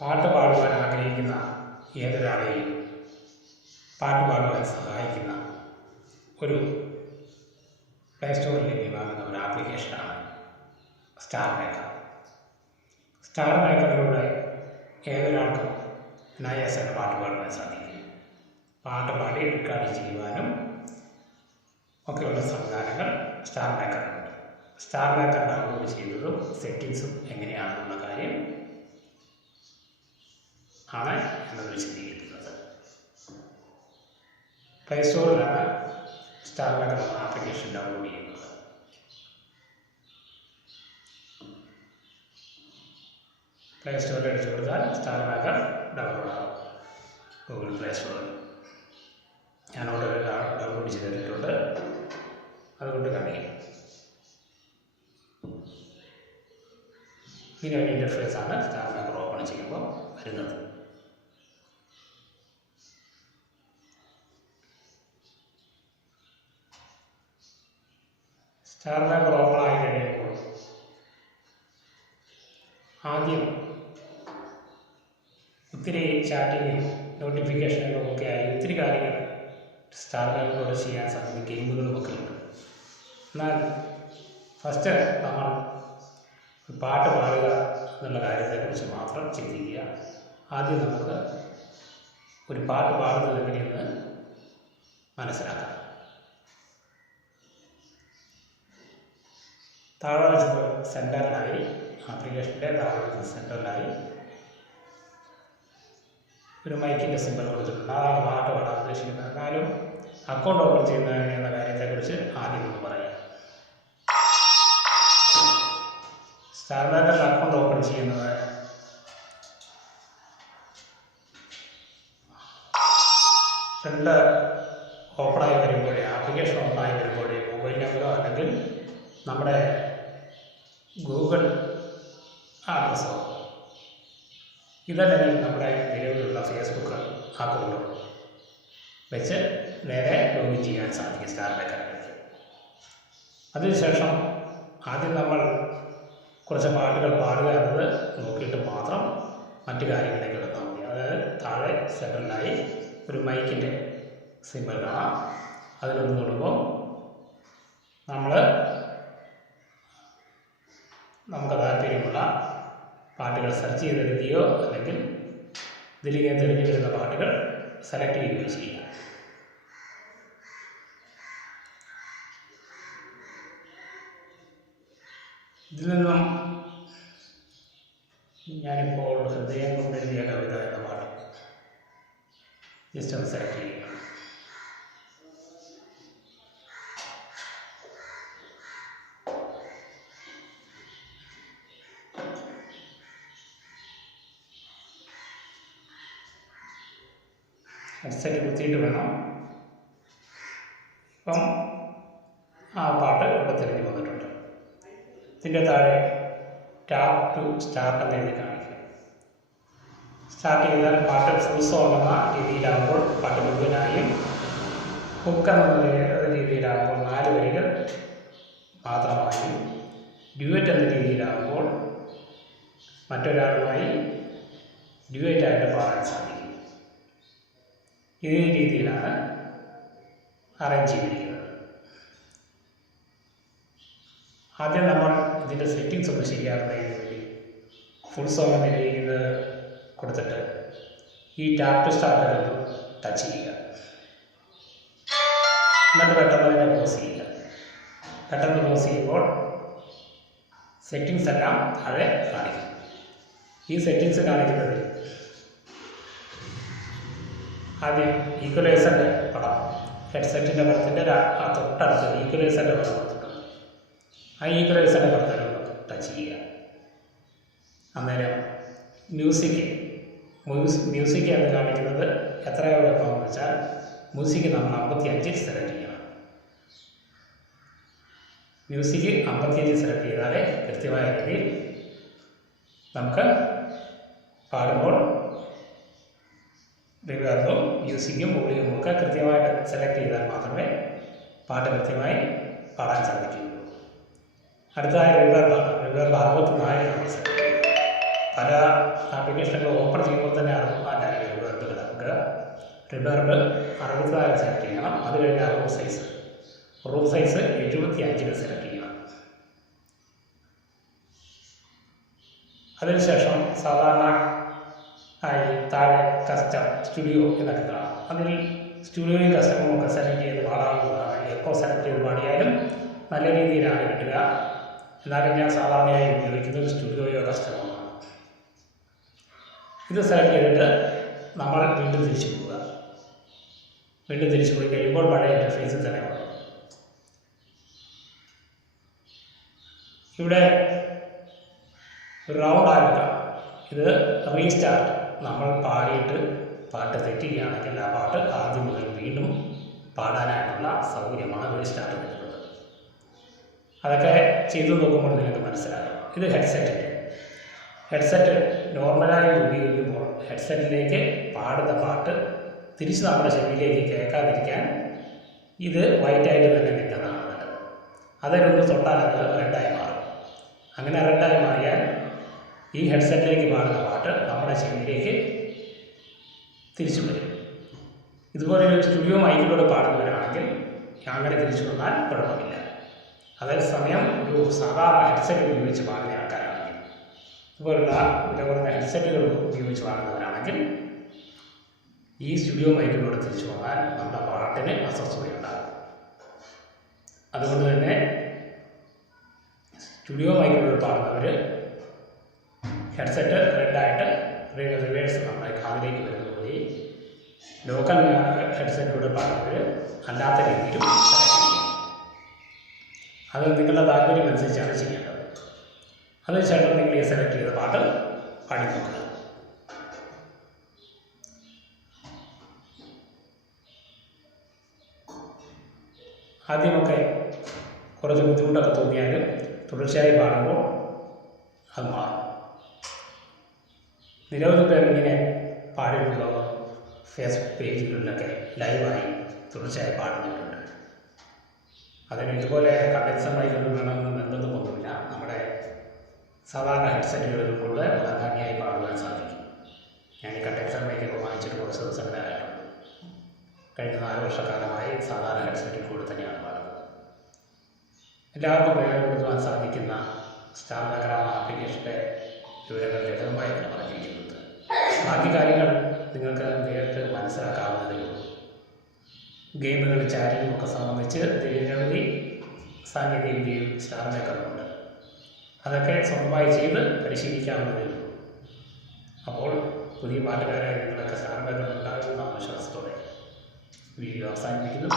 പാട്ട് പാടുവാൻ ആഗ്രഹിക്കുന്ന ഏതൊരാളെയും പാട്ട് പാടുവാൻ സഹായിക്കുന്ന ഒരു പ്ലേ സ്റ്റോറിൽ ലഭ്യമാകുന്ന ഒരു ആപ്ലിക്കേഷനാണ് സ്റ്റാർ മേക്കർ സ്റ്റാർ മേക്കറിലൂടെ ഏതൊരാൾക്കും അനായാസന പാട്ട് പാടുവാൻ സാധിക്കും. പാട്ട് പാടി റെക്കോർഡ് ചെയ്യുവാനും ഒക്കെയുള്ള സംവിധാനങ്ങൾ സ്റ്റാർ മേക്കറിലുണ്ട് സ്റ്റാർ മേക്കർ ഡൗൺലോഡ് ചെയ്യുന്നതും സെറ്റിങ്സും എങ്ങനെയാണെന്നുള്ള കാര്യം ആണ് എന്നത് വിശദീകരിക്കുന്നത് പ്ലേ സ്റ്റോറിലാണ് എന്ന ആപ്ലിക്കേഷൻ ഡൗൺലോഡ് ചെയ്യുന്നത് പ്ലേ സ്റ്റോറിൽ അടിച്ചു കൊടുത്താൽ സ്റ്റാർ മേക്കർ ഡൗൺലോഡ് ആകും ഗൂഗിൾ പ്ലേ സ്റ്റോറിൽ ഞാൻ അവിടെ ഡൗൺലോഡ് ചെയ്തിട്ടുണ്ട്. അതുകൊണ്ട് കാണിക്കാം. ഇനി ഒരു ഇന്റർഫേസ് ആണ്. സ്റ്റാർ മേക്കർ ഓപ്പൺ ചെയ്യുമ്പോൾ വരുന്നത്. ഓപ്പൺ ആയി കഴിയുമ്പോൾ ആദ്യം ഒത്തിരി ചാറ്റിങ്ങും നോട്ടിഫിക്കേഷനുകളും ഒക്കെ ആയി ഒത്തിരി കാര്യങ്ങൾ സ്റ്റാർ മേക്കറോട് ചെയ്യാൻ സാധിക്കും ഗെയിമുകളും ഒക്കെ ഉണ്ട്. എന്നാൽ ഫസ്റ്റ് നമ്മൾ പാട്ട് പാടുക എന്നുള്ള കാര്യത്തെക്കുറിച്ച് മാത്രം ചിന്തിക്കുക. ആദ്യം നമുക്ക് ഒരു പാട്ട് പാടുന്നത് എങ്ങനെയെന്ന് മനസ്സിലാക്കാം. താഴെ സെന്ററിലായി ആപ്ലിക്കേഷന്റെ താഴെ സെന്ററിലായി ഒരു മൈക്കിന്റെ സിമ്പൽ കൊടുത്തിട്ടുണ്ട്. അതാണ് വാട്ട് പാടാൻ ഉദ്ദേശിക്കുന്നത്. എന്നാലും അക്കൗണ്ട് ഓപ്പൺ ചെയ്യുന്ന എന്ന കാര്യത്തെക്കുറിച്ച് ആദ്യം ഒന്ന് പറയാം. സ്റ്റാർ അക്കൗണ്ട് ഓപ്പൺ ചെയ്യുന്നത് ഫ്രണ്ട് ഓപ്പണായി വരുമ്പോഴേ ആപ്ലിക്കേഷൻ ഓപ്പണായി വരുമ്പോഴേ മൊബൈൽ നമ്പറോ അല്ലെങ്കിൽ നമ്മുടെ ഗൂഗിൾ അഡ്രസ്സോ ഇതല്ലെങ്കിൽ നമ്മുടെ നിലവിലുള്ള ഫേസ്ബുക്ക് അക്കൗണ്ട് വെച്ച് നേരെ ലോഗിൻ ചെയ്യാൻ സാധിക്കും സ്റ്റാറിന്റെ അക്കൗണ്ടിലേക്ക് അതിനുശേഷം ആദ്യം നമ്മൾ കുറച്ച് പാട്ടുകൾ പാടുക എന്നത് നോക്കിയിട്ട് മാത്രം മറ്റു കാര്യങ്ങളിലേക്ക് എടുത്താൽ മതി. അതായത് താഴെ സെക്കൻഡായി ഒരു മൈക്കിന്റെ സിമ്പിൾ കാണാം. അതിലൊന്ന് തൊടുമ്പോൾ നമ്മൾ നമുക്ക് താല്പര്യമുള്ള പാട്ടുകൾ സെർച്ച് ചെയ്തെടുക്കുകയോ അല്ലെങ്കിൽ ഇതിലിങ്ങനെ തെളിഞ്ഞു വരുന്ന പാട്ടുകൾ സെലക്ട് ചെയ്യുകയോ ചെയ്യുക. ഇതിൽ നിന്നും ഞാനിപ്പോൾ ഹൃദയം കൊണ്ടെഴുതിയ കവിത എന്ന പാട്ട് ജസ്റ്റ് ഒന്ന് സെലക്ട് ചെയ്യുക. ഹെഡ്സെറ്റ് കുത്തിയിട്ട് വേണം. ഇപ്പം ആ പാട്ട് ഇവിടെ തിരഞ്ഞു വന്നിട്ടുണ്ട്. ഇതിന്റെ താഴെ ടാപ്പ് ടു സ്റ്റാർട്ട് എന്ന് എഴുതി കാണിക്കുക സ്റ്റാർട്ട് ചെയ്താൽ പാട്ട് ഫുൾ സോങ് എന്ന രീതിയിലാകുമ്പോൾ പാട്ട് മുഴുവനായും ഹുക്ക് എന്ന രീതിയിലാകുമ്പോൾ നാല് വരികൾ മാത്രമായും ഡ്യുവറ്റ് എന്ന രീതിയിലാകുമ്പോൾ മറ്റൊരാളുമായി ഡ്യുവറ്റായിട്ട് പാടാൻ സാധിക്കും. ഇതേ രീതിയിലാണ് അറേഞ്ച് ചെയ്തിരിക്കുന്നത്. ആദ്യം നമ്മൾ ഇതിന്റെ സെറ്റിങ്സ് ഒന്ന് ശരിയാക്കുന്നതിന് വേണ്ടി ഫുൾ സോങ് രീതിയിൽ കൊടുത്തിട്ട് ഈ ടാപ്പ് ടു സ്റ്റാർട്ട് ഒന്ന് ടച്ച് ചെയ്യുക. എന്നിട്ട് പെട്ടെന്ന് അതിനെ ക്ലോസ് ചെയ്യുക. പെട്ടെന്ന് ക്ലോസ് ചെയ്യുമ്പോൾ സെറ്റിങ്സ് എല്ലാം താഴെ കാണിക്കും. ഈ സെറ്റിങ്സ് കാണിക്കുന്നത് ആദ്യം ഈക്വലൈസറിന്റെ പടം. ഹെഡ്സെറ്റിന്റെ പടത്തിന്റെ തൊട്ടടുത്ത് ഈക്വലൈസറിന്റെ പടം കൊടുത്തിട്ടുണ്ട്. ആ ഈക്വലൈസറിന്റെ പടത്തിൽ ടച്ച് ചെയ്യുക. അന്നേരം മ്യൂസിക് മ്യൂസിക് എന്ന് കാണിക്കുന്നത് എത്ര എളുപ്പമെന്ന് വെച്ചാൽ മ്യൂസിക് നമ്മൾ അമ്പത്തി അഞ്ചിൽ സെലക്ട് ചെയ്യണം മ്യൂസിക് അമ്പത്തിയഞ്ചിൽ സെലക്ട് ചെയ്താലേ കൃത്യമായ രീതിയിൽ നമുക്ക് പാടുമ്പോൾ റിവേർബും മ്യൂസിക്കും വോളിയും ഒക്കെ കൃത്യമായിട്ട് സെലക്ട് ചെയ്താൽ മാത്രമേ പാട്ട് കൃത്യമായി പാടാൻ സാധിക്കുകയുള്ളൂ. അടുത്തതായി റിവേർബാണ് റിവേർബ് അറുപത്തി നാല് നമ്മൾ സെലക്ട് ചെയ്യുക പല ആപ്ലിക്കേഷനുകൾ ഓപ്പൺ ചെയ്യുമ്പോൾ തന്നെ അറുപത്തിനാലായി റിബർബ് കിടക്കുക റിബർബ് അറുപത്തിനാല് സെലക്ട് ചെയ്യണം. അത് കഴിഞ്ഞാൽ റൂം സൈസ് റൂം സൈസ് എഴുപത്തി അഞ്ചിന് സെലക്ട് ചെയ്യണം. അതിനുശേഷം സാധാരണ ആയി താഴെ കസ്റ്റം സ്റ്റുഡിയോ എന്നൊക്കെ കാണാം അതിൽ സ്റ്റുഡിയോയും കസ്റ്റമും ഒക്കെ സെലക്ട് ചെയ്ത് പാടാവുന്നതാണ്. എപ്പോൾ സെലക്ട് ചെയ്ത് പാടിയാലും നല്ല രീതിയിലാണ് കിട്ടുക എന്നാലും ഞാൻ സാധാരണയായി ഉപയോഗിക്കുന്നത് സ്റ്റുഡിയോയോ കസ്റ്റമോ ഇത് സെലക്ട് ചെയ്തിട്ട് നമ്മൾ വീണ്ടും തിരിച്ചു പോവുക. വീണ്ടും തിരിച്ചു പോയി കഴിയുമ്പോൾ പഴയ ഇന്റർഫേസിൽ തന്നെ വരും ഇവിടെ റൗണ്ട് ആക്കുക. ഇത് റീസ്റ്റാർട്ട് നമ്മൾ പാടിയിട്ട് പാട്ട് തെറ്റുകയാണെങ്കിൽ ആ പാട്ട് ആദ്യം മുതൽ വീണ്ടും പാടാനായിട്ടുള്ള സൗകര്യമാണ് സ്റ്റാർട്ട് ചെയ്തിട്ടുള്ളത്. അതൊക്കെ ചെയ്തു നോക്കുമ്പോൾ നിങ്ങൾക്ക് മനസ്സിലാകും. ഇത് ഹെഡ്സെറ്റ് ഹെഡ്സെറ്റ് നോർമലായി ഉപയോഗിക്കുമ്പോൾ ഹെഡ്സെറ്റിലേക്ക് പാടുന്ന പാട്ട് തിരിച്ച് നമ്മുടെ ചെവിയിലേക്ക് കേൾക്കാതിരിക്കാൻ ഇത് വൈറ്റായിട്ട് തന്നെ നിൽക്കുന്നതാണ് നല്ലത്. അതിലൊന്ന് തൊട്ടാൽ അത് റെഡായി മാറും. അങ്ങനെ റെഡായി മാറിയാൽ ഈ ഹെഡ്സെറ്റിലേക്ക് മാറുന്ന പാട്ട് നമ്മുടെ ചെവിയിലേക്ക് തിരിച്ചു വരും. ഇതുപോലെ ഒരു സ്റ്റുഡിയോ മൈക്കിലൂടെ പാടുന്നവരാണെങ്കിൽ അങ്ങനെ തിരിച്ചു വന്നാൽ കുഴപ്പമില്ല. അതേസമയം ഒരു സാധാരണ ഹെഡ്സെറ്റ് ഉപയോഗിച്ച് പാടുന്ന ആൾക്കാരാണെങ്കിൽ ഇതുപോലുള്ള വില കുറഞ്ഞ ഹെഡ്സെറ്റുകൾ ഉപയോഗിച്ച് പാടുന്നവരാണെങ്കിൽ ഈ സ്റ്റുഡിയോ മൈക്കിലൂടെ തിരിച്ചു വന്നാൽ നമ്മുടെ പാട്ടിന് അസ്വസ്ഥതയുണ്ടാകും. അതുകൊണ്ട് തന്നെ സ്റ്റുഡിയോ മൈക്കിലൂടെ പാടുന്നവർ ഹെഡ്സെറ്റ് റെഡായിട്ട് റിവേഴ്സ് നമ്മുടെ കാതിലേക്ക് വരുന്ന പോലെ. ലോക്കൽ ഹെഡ്സെറ്റിലൂടെ പറഞ്ഞവർ അല്ലാത്ത രീതിയിലും അത് നിങ്ങളുടെ താല്പര്യം അനുസരിച്ചാണ് ചെയ്യേണ്ടത്. അതിനുശേഷം നിങ്ങൾ ഈ സെലക്ട് ചെയ്ത പാട്ട് പാടി നോക്കുക ആദ്യമൊക്കെ കുറച്ച് ബുദ്ധിമുട്ടൊക്കെ തോന്നിയാലും തുടർച്ചയായി പാടുമ്പോൾ അത് മാറും. നിരവധി പേർ ഇങ്ങനെ പാടിയിട്ടുള്ള ഫേസ്ബുക്ക് പേജുകളിലൊക്കെ ലൈവായി തുടർച്ചയായി പാടുന്നിട്ടുണ്ട് അതിന് ഇതുപോലെ കണ്ടൻസറായി വേണമെന്ന് നിർബന്ധമൊന്നുമില്ല നമ്മുടെ സാധാരണ ഹെഡ്സെറ്റുകളിലൂടെ വളരെ ഭംഗിയായി പാടുവാൻ സാധിക്കും. ഞാൻ ഈ കണ്ടൻസർ മൈക്കൊക്കെ വാങ്ങിച്ചിട്ട് കുറച്ച് ദിവസങ്ങളായിട്ടുണ്ട് കഴിഞ്ഞ നാല് വർഷക്കാലമായി സാധാരണ ഹെഡ്സെറ്റിൽ കൂടെ തന്നെയാണ് പാടുന്നത്. എല്ലാവർക്കും പ്രയോജനപ്പെടുത്തുവാൻ സാധിക്കുന്ന സ്റ്റാർ നഗരാമ ആപ്ലിക്കേഷന്റെ വിവരങ്ങൾ ലളിതമായി പറഞ്ഞിരിക്കുന്നത്. ബാക്കി കാര്യങ്ങൾ നിങ്ങൾക്ക് നേരിട്ട് മനസ്സിലാക്കാവുന്നതേ ഉള്ളൂ. ഗെയിമുകൾ ചാറ്റിങ്ങും ഒക്കെ സംബന്ധിച്ച് നിരവധി സാങ്കേതിക വിദ്യയും സ്റ്റാർ മേക്കറുമുണ്ട് അതൊക്കെ സ്വന്തമായി ചെയ്ത് പരിശീലിക്കാവുന്നതേ ഉള്ളൂ. അപ്പോൾ പുതിയ പാട്ടുകാരായ നിങ്ങളൊക്കെ സ്റ്റാർ മേക്കർ ഉണ്ടാകുമെന്ന വിശ്വാസത്തോടെ വീഡിയോ അവസാനിപ്പിക്കുന്നു.